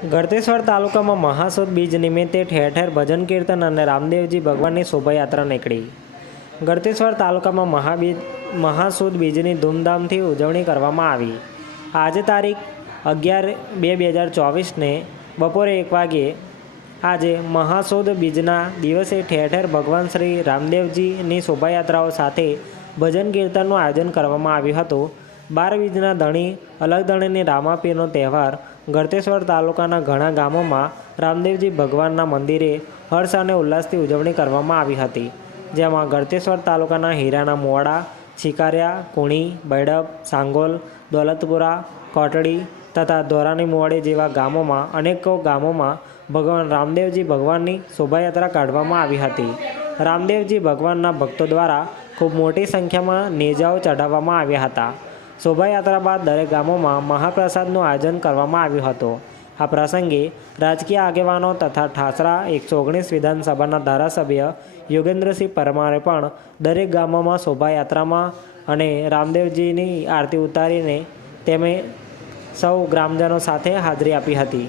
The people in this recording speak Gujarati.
ગળતેશ્વર તાલુકામાં મહાસુદ બીજ નિમિત્તે ઠેર ઠેર ભજન કીર્તન અને રામદેવજી ભગવાનની શોભાયાત્રા નીકળી. ગળતેશ્વર તાલુકામાં મહાસુદ બીજની ધૂમધામથી ઉજવણી કરવામાં આવી. આજે તારીખ 11/2/2024ને બપોરે 1 વાગ્યે આજે મહાસુદ બીજના દિવસે ઠેર ઠેર ભગવાન શ્રી રામદેવજીની શોભાયાત્રાઓ સાથે ભજન કીર્તનનું આયોજન કરવામાં આવ્યું હતું. 12 બીજના ધણી અલગધણીની રામાપીરનો તહેવાર ગળતેશ્વર તાલુકાના ઘણા ગામોમાં રામદેવજી ભગવાનના મંદિરે હર્ષ અને ઉલ્લાસથી ઉજવણી કરવામાં આવી હતી. જેમાં ગળતેશ્વર તાલુકાના હીરાના મોવાડા, છીકારિયા, કુણી, બૈડપ, સાંગોલ, દોલતપુરા, કોટડી તથા ધોરાની મોવાડી જેવા ગામોમાં અનેકો ગામોમાં ભગવાન રામદેવજી ભગવાનની શોભાયાત્રા કાઢવામાં આવી હતી. રામદેવજી ભગવાનના ભક્તો દ્વારા ખૂબ મોટી સંખ્યામાં નેજાઓ ચઢાવવામાં આવ્યા હતા. શોભાયાત્રા બાદ દરેક ગામોમાં મહાપ્રસાદનું આયોજન કરવામાં આવ્યું હતું. આ પ્રસંગે રાજકીય આગેવાનો તથા ઠાસરા 119 વિધાનસભાના ધારાસભ્ય યોગેન્દ્રસિંહ પરમારે પણ દરેક ગામોમાં શોભાયાત્રામાં અને રામદેવજીની આરતી ઉતારીને તેમણે સૌ ગ્રામજનો સાથે હાજરી આપી હતી.